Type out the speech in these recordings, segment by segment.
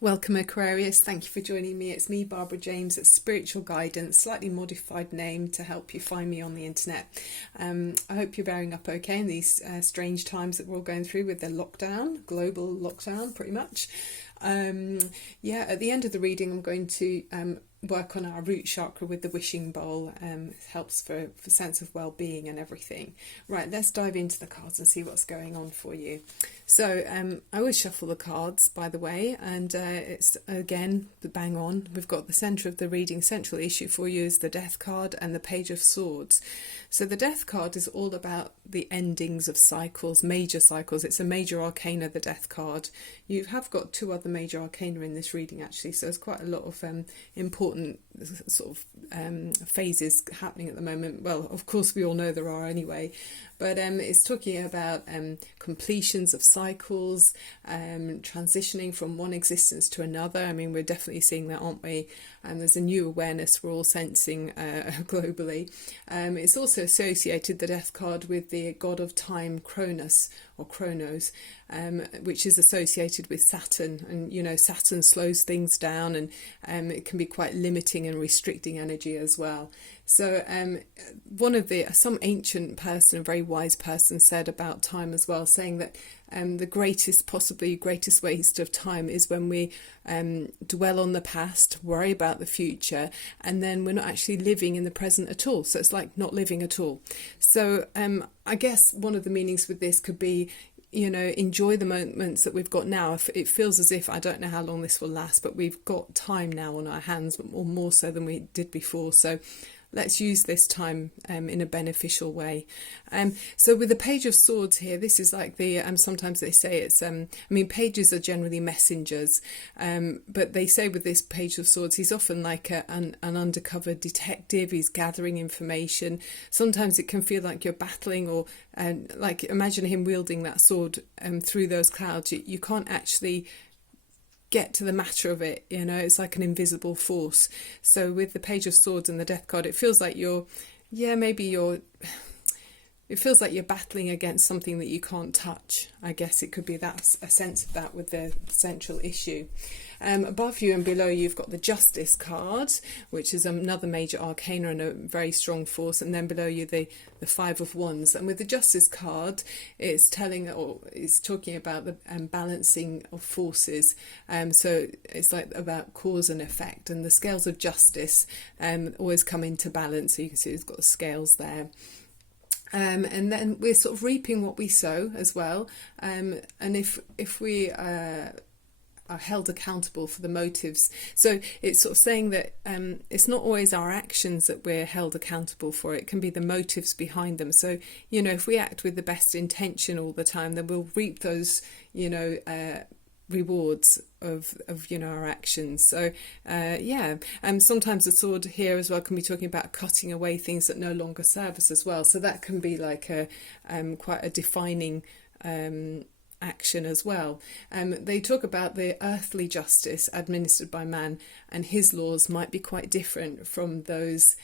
Welcome Aquarius, thank you for joining me. It's me, Barbara James, at Spiritual Guidance, slightly modified name to help you find me on the internet. I hope you're bearing up okay in these strange times that we're all going through with the lockdown, global lockdown pretty much. At the end of the reading I'm going to work on our root chakra with the wishing bowl. It helps for sense of well-being and everything. Right, let's dive into the cards and see what's going on for you. So I always shuffle the cards, by the way, and it's again the bang on. We've got the centre of the reading, central issue for you is the Death card and the Page of Swords. So the Death card is all about the endings of cycles, major cycles. It's a major arcana, the Death card. You have got two other major arcana in this reading actually, so there's quite a lot of important sort of phases happening at the moment. Well, of course we all know there are anyway, but it's talking about completions of cycles, transitioning from one existence to another. I mean, we're definitely seeing that, aren't we? And there's a new awareness we're all sensing globally. It's also associated, the Death card, with the god of time, Cronus, or Chronos, which is associated with Saturn. And you know, Saturn slows things down, and it can be quite limiting and restricting energy as well. So some ancient person, a very wise person, said about time as well, saying that the greatest waste of time is when we dwell on the past, worry about the future, and then we're not actually living in the present at all. So it's like not living at all. So I guess one of the meanings with this could be, you know, enjoy the moments that we've got now. If it feels as if, I don't know how long this will last, but we've got time now on our hands, or more so than we did before. So let's use this time in a beneficial way. So with the Page of Swords here, this is like the, sometimes they say it's, pages are generally messengers, but they say with this Page of Swords, he's often like an undercover detective. He's gathering information. Sometimes it can feel like you're battling, or like imagine him wielding that sword through those clouds. You can't actually get to the matter of it, you know, it's like an invisible force. So with the Page of Swords and the Death card, it feels like it feels like you're battling against something that you can't touch. I guess it could be that, a sense of that with the central issue. Above you and below you've got the Justice card, which is another major arcana and a very strong force, and then below you the Five of Wands. And with the Justice card, it's talking about the balancing of forces. So it's like about cause and effect, and the scales of justice always come into balance. So you can see it's got the scales there. And then we're sort of reaping what we sow as well. And if we are held accountable for the motives. So it's sort of saying that it's not always our actions that we're held accountable for. It can be the motives behind them. So, you know, if we act with the best intention all the time, then we'll reap those, you know, rewards of our actions. So sometimes the sword here as well can be talking about cutting away things that no longer serve us as well. So that can be like a quite a defining action as well. They talk about the earthly justice administered by man, and his laws might be quite different from those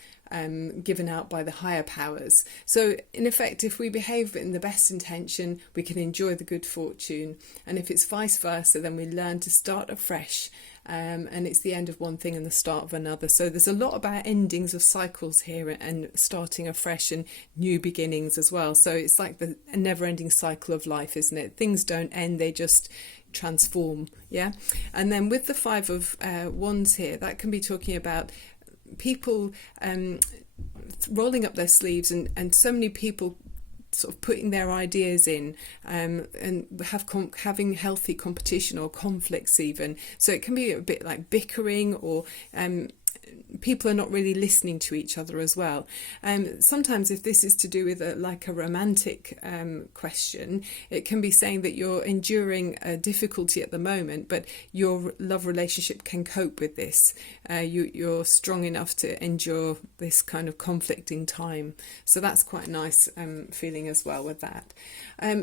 given out by the higher powers. So in effect, if we behave in the best intention, we can enjoy the good fortune, and if it's vice versa, then we learn to start afresh, and it's the end of one thing and the start of another. So there's a lot about endings of cycles here and starting afresh and new beginnings as well. So it's like the never-ending cycle of life, isn't it? Things don't end, they just transform. Yeah. And then with the Five of Wands here, that can be talking about people rolling up their sleeves, and so many people sort of putting their ideas in, and having healthy competition or conflicts even. So it can be a bit like bickering, or people are not really listening to each other as well. Sometimes if this is to do with a romantic question, it can be saying that you're enduring a difficulty at the moment, but your love relationship can cope with this. You're strong enough to endure this kind of conflicting time. So that's quite a nice feeling as well with that.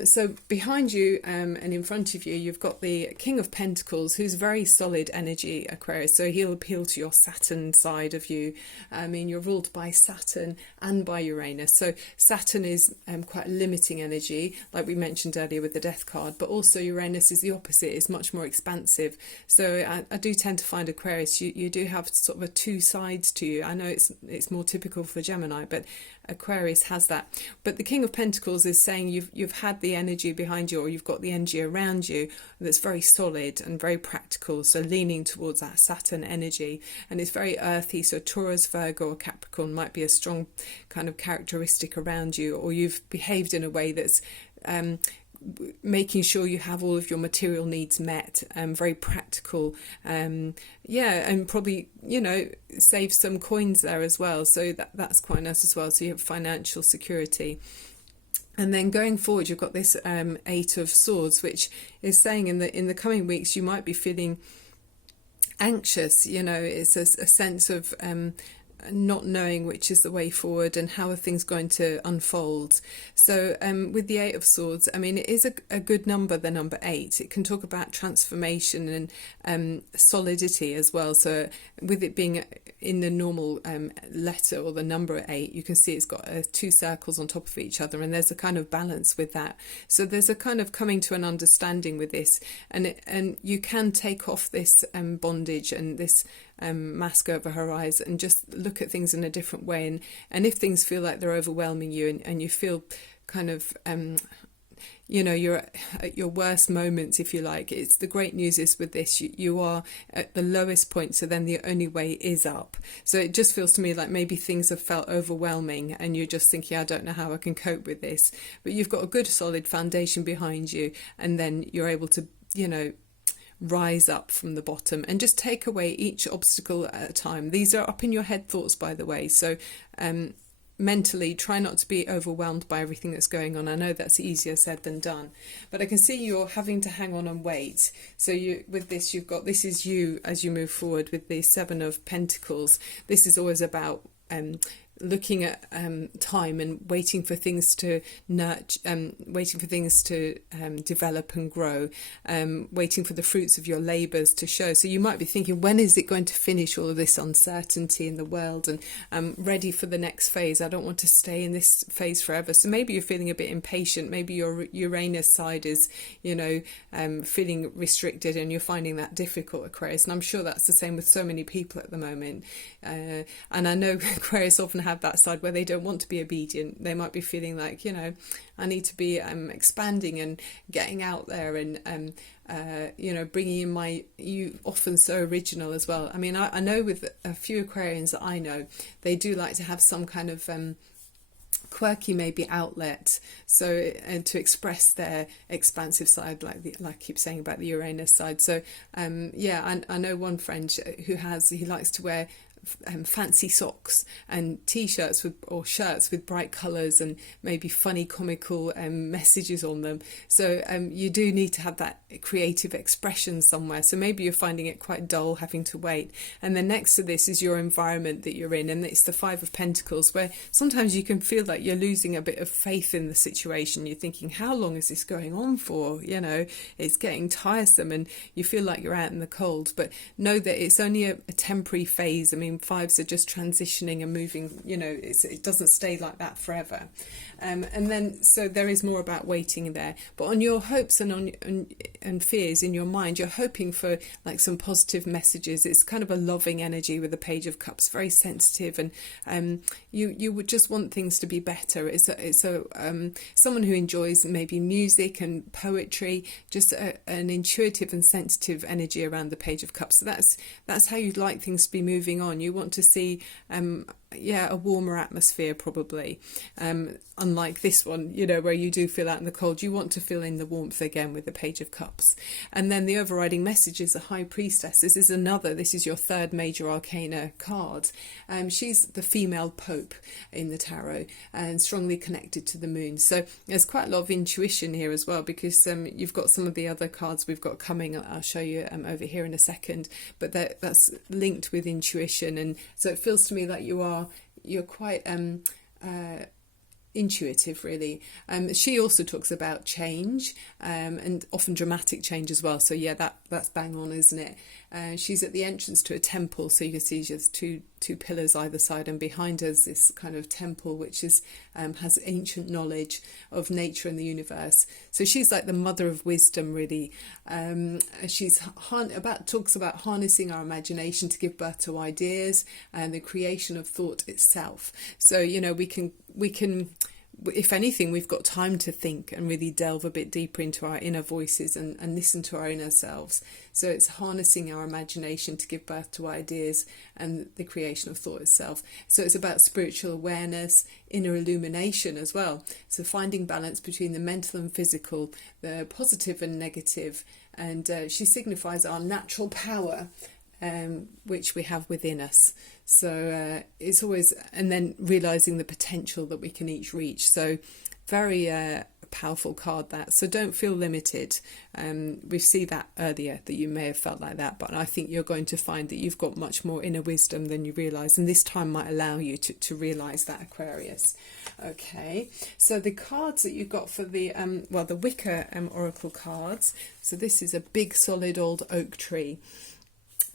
So behind you and in front of you, you've got the King of Pentacles, who's very solid energy, Aquarius. So he'll appeal to your Saturn masculine side of you. I mean, you're ruled by Saturn and by Uranus. So Saturn is quite limiting energy, like we mentioned earlier with the death card, but also Uranus is the opposite, it's much more expansive. So I do tend to find Aquarius, you do have sort of a two sides to you. I know it's more typical for Gemini, but Aquarius has that. But the King of Pentacles is saying you've had the energy behind you, or you've got the energy around you that's very solid and very practical, so leaning towards that Saturn energy, and it's very earthy. So Taurus, Virgo or Capricorn might be a strong kind of characteristic around you, or you've behaved in a way that's making sure you have all of your material needs met, very practical, and probably, save some coins there as well, so that's quite nice as well, so you have financial security. And then going forward, you've got this Eight of Swords, which is saying in the coming weeks you might be feeling anxious. It's a sense of not knowing which is the way forward and how are things going to unfold. So with the Eight of Swords, I mean, it is a good number, the number 8. It can talk about transformation and solidity as well. So with it being in the normal letter or the number 8, you can see it's got 2 circles on top of each other, and there's a kind of balance with that. So there's a kind of coming to an understanding with this, and you can take off this bondage and this mask over her eyes and just look at things in a different way, and if things feel like they're overwhelming you and you feel kind of you're at your worst moments, if you like, it's the great news is with this you are at the lowest point, so then the only way is up. So it just feels to me like maybe things have felt overwhelming and you're just thinking, I don't know how I can cope with this, but you've got a good solid foundation behind you, and then you're able to rise up from the bottom and just take away each obstacle at a time. These are up in your head thoughts, by the way, so mentally try not to be overwhelmed by everything that's going on. I know that's easier said than done, but I can see you're having to hang on and wait. So with this, this is you as you move forward with the Seven of Pentacles. This is always about looking at time and waiting for things to nurture, waiting for things to develop and grow, waiting for the fruits of your labours to show. So you might be thinking, when is it going to finish all of this uncertainty in the world, and I'm ready for the next phase. I don't want to stay in this phase forever. So maybe you're feeling a bit impatient. Maybe your Uranus side is feeling restricted, and you're finding that difficult, Aquarius, and I'm sure that's the same with so many people at the moment. And I know Aquarius often have that side where they don't want to be obedient. They might be feeling like, I need to be expanding and getting out there and bringing in you often so original as well. I mean, I know with a few Aquarians that I know, they do like to have some kind of quirky maybe outlet, so to express their expansive side, like I keep saying about the Uranus side. So I know one friend who he likes to wear fancy socks and t-shirts or shirts with bright colours and maybe funny comical messages on them. So you do need to have that creative expression somewhere. So maybe you're finding it quite dull having to wait. And then next to this is your environment that you're in, and it's the Five of Pentacles, where sometimes you can feel like you're losing a bit of faith in the situation. You're thinking, how long is this going on for? It's getting tiresome and you feel like you're out in the cold, but know that it's only a temporary phase. I mean, fives are just transitioning and moving, it doesn't stay like that forever. And then, so there is more about waiting there. But on your hopes and fears in your mind, you're hoping for like some positive messages. It's kind of a loving energy with the Page of Cups, very sensitive, and you would just want things to be better. It's someone who enjoys maybe music and poetry, just an intuitive and sensitive energy around the Page of Cups. So that's how you'd like things to be moving on. You want to see a warmer atmosphere probably, unlike this one, where you do feel out in the cold. You want to feel in the warmth again with the Page of Cups. And then the overriding message is the High Priestess. This is your third major arcana card. She's the female pope in the tarot and strongly connected to the moon. So there's quite a lot of intuition here as well, because you've got some of the other cards we've got coming. I'll show you over here in a second, but that's linked with intuition. And so it feels to me like you're quite intuitive, really. She also talks about change, and often dramatic change as well. So yeah, that's bang on, isn't it? She's at the entrance to a temple, so you can see she has two pillars either side, and behind her is this kind of temple which is has ancient knowledge of nature and the universe. So she's like the mother of wisdom, really. She's talks about harnessing our imagination to give birth to ideas and the creation of thought itself. So we can, if anything, we've got time to think and really delve a bit deeper into our inner voices and listen to our inner selves. So it's harnessing our imagination to give birth to ideas and the creation of thought itself. So it's about spiritual awareness, inner illumination as well. So finding balance between the mental and physical, the positive and negative. And she signifies our natural power, which we have within us. So it's always, and then realizing the potential that we can each reach. So very powerful card, that. So don't feel limited. We see that earlier, that you may have felt like that, but I think you're going to find that you've got much more inner wisdom than you realize, and this time might allow you to realize that, Aquarius. Okay, so the cards that you've got for the the Wicker oracle cards. So this is a big solid old oak tree,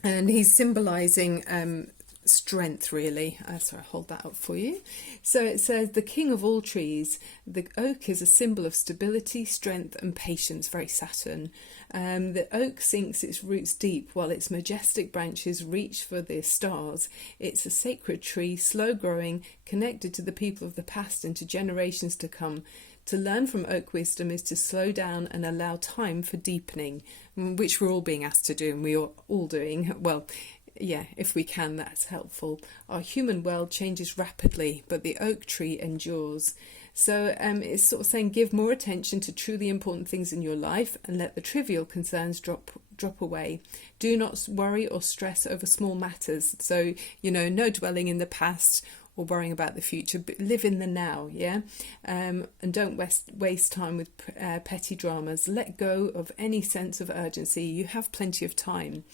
and he's symbolizing strength, really. So I'll hold that up for you. So it says, the king of all trees. The oak is a symbol of stability, strength and patience, very Saturn. The oak sinks its roots deep while its majestic branches reach for the stars. It's a sacred tree, slow growing, connected to the people of the past and to generations to come. To learn from oak wisdom is to slow down and allow time for deepening, which we're all being asked to do, and we are all doing. Well, yeah, if we can, that's helpful. Our human world changes rapidly, but the oak tree endures. So it's sort of saying, give more attention to truly important things in your life and let the trivial concerns drop away. Do not worry or stress over small matters. So, no dwelling in the past or worrying about the future, but live in the now, yeah? And don't waste time with petty dramas. Let go of any sense of urgency. You have plenty of time.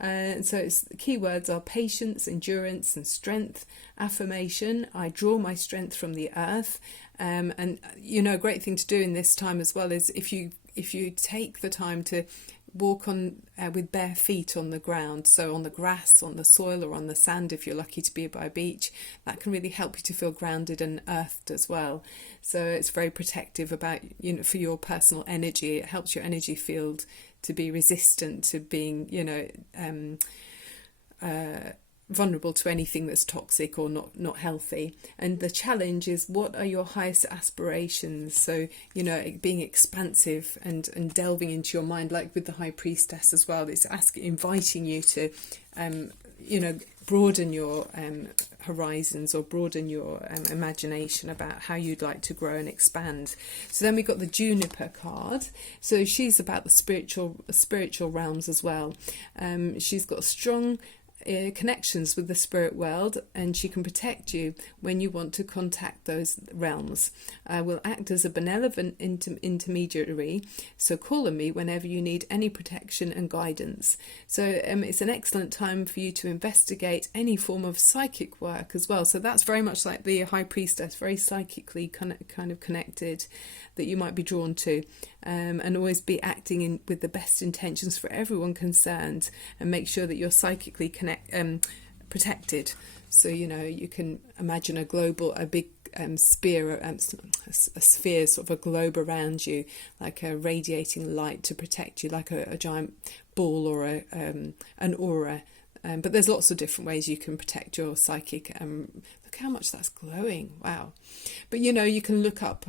So the key words are patience, endurance and strength. Affirmation, I draw my strength from the earth. And a great thing to do in this time as well is if you take the time to walk on with bare feet on the ground, so on the grass, on the soil or on the sand if you're lucky to be by a beach, that can really help you to feel grounded and earthed as well. So it's very protective about, for your personal energy. It helps your energy field to be resistant to being, vulnerable to anything that's toxic or not healthy. And the challenge is, what are your highest aspirations? So being expansive and delving into your mind, like with the High Priestess as well. It's inviting you to broaden your horizons, or broaden your imagination about how you'd like to grow and expand. So then we've got the Juniper card. So she's about the spiritual realms as well. She's got strong connections with the spirit world, and she can protect you when you want to contact those realms. Will act as a benevolent intermediary, so call on me whenever you need any protection and guidance. So it's an excellent time for you to investigate any form of psychic work as well. So that's very much like the High Priestess, very psychically kind of connected, that you might be drawn to, and always be acting with the best intentions for everyone concerned, and make sure that you're psychically protected. So you can imagine a big sphere, a sphere, sort of a globe around you, like a radiating light to protect you, like a giant ball or an aura. But there's lots of different ways you can protect your psychic. Look how much that's glowing! Wow. But you can look up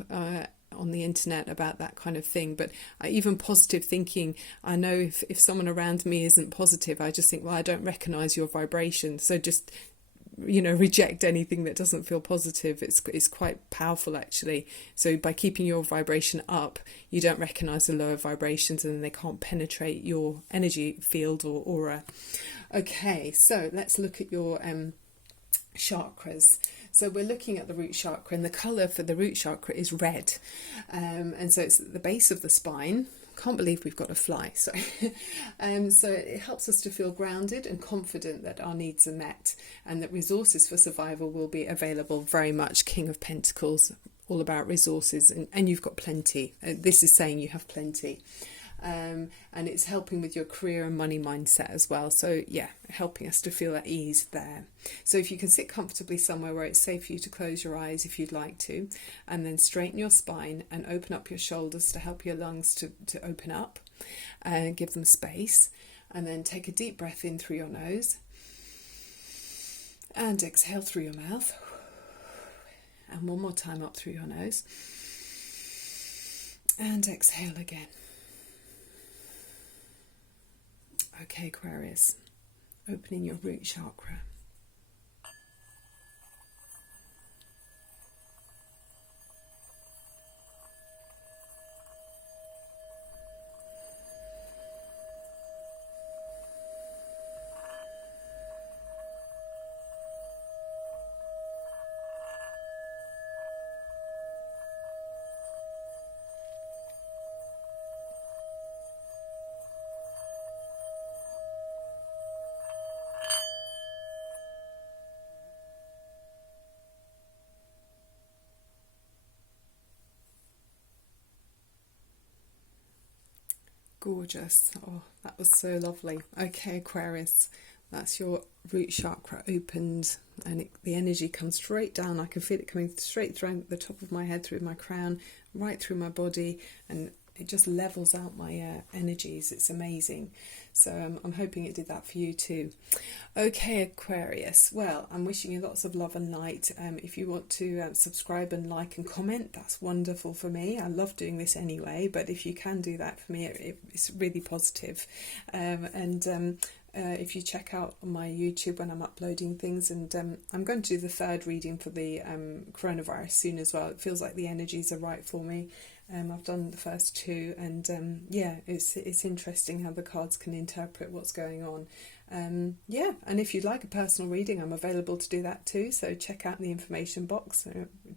on the internet about that kind of thing. But even positive thinking, I know if someone around me isn't positive, I just think, well, I don't recognize your vibration, so just reject anything that doesn't feel positive. It's quite powerful, actually. So by keeping your vibration up, you don't recognize the lower vibrations, and they can't penetrate your energy field or aura. Okay, so let's look at your chakras. So we're looking at the root chakra, and the colour for the root chakra is red, and so it's at the base of the spine. Can't believe we've got a fly. So it helps us to feel grounded and confident that our needs are met, and that resources for survival will be available. Very much King of Pentacles all about resources, and you've got plenty. This is saying you have plenty. And it's helping with your career and money mindset as well. So yeah, helping us to feel at ease there. So if you can sit comfortably somewhere where it's safe for you to close your eyes if you'd like to, and then straighten your spine and open up your shoulders to help your lungs to open up and give them space. And then take a deep breath in through your nose and exhale through your mouth. And one more time up through your nose and exhale again. Okay, Aquarius, opening your root chakra. Gorgeous. Oh, that was so lovely. Okay, Aquarius, that's your root chakra opened, and the energy comes straight down. I can feel it coming straight through the top of my head, through my crown, right through my body, and it just levels out my energies. It's amazing. So I'm hoping it did that for you too. Okay, Aquarius, well, I'm wishing you lots of love and light. If you want to subscribe and like and comment, that's wonderful for me. I love doing this anyway, but if you can do that for me, it's really positive. If you check out my YouTube when I'm uploading things, and I'm going to do the third reading for the coronavirus soon as well. It feels like the energies are right for me. I've done the first two, and yeah, it's interesting how the cards can interpret what's going on. Yeah, and if you'd like a personal reading, I'm available to do that too. So check out the information box.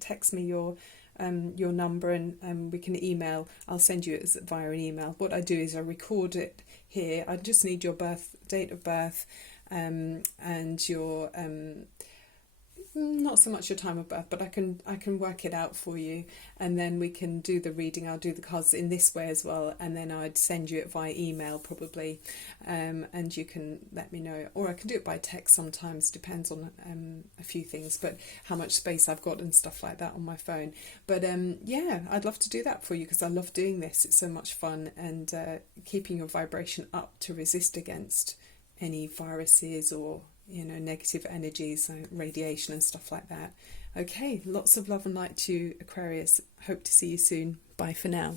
Text me your number, and we can email. I'll send you it via an email. What I do is I record it here. I just need your date of birth, and your not so much your time of birth, but I can work it out for you, and then we can do the reading. I'll do the cards in this way as well, and then I'd send you it via email probably, and you can let me know, or I can do it by text sometimes, depends on a few things, but how much space I've got and stuff like that on my phone. But yeah, I'd love to do that for you, because I love doing this. It's so much fun, and keeping your vibration up to resist against any viruses or negative energies, so radiation and stuff like that. Okay, lots of love and light to you, Aquarius. Hope to see you soon. Bye for now.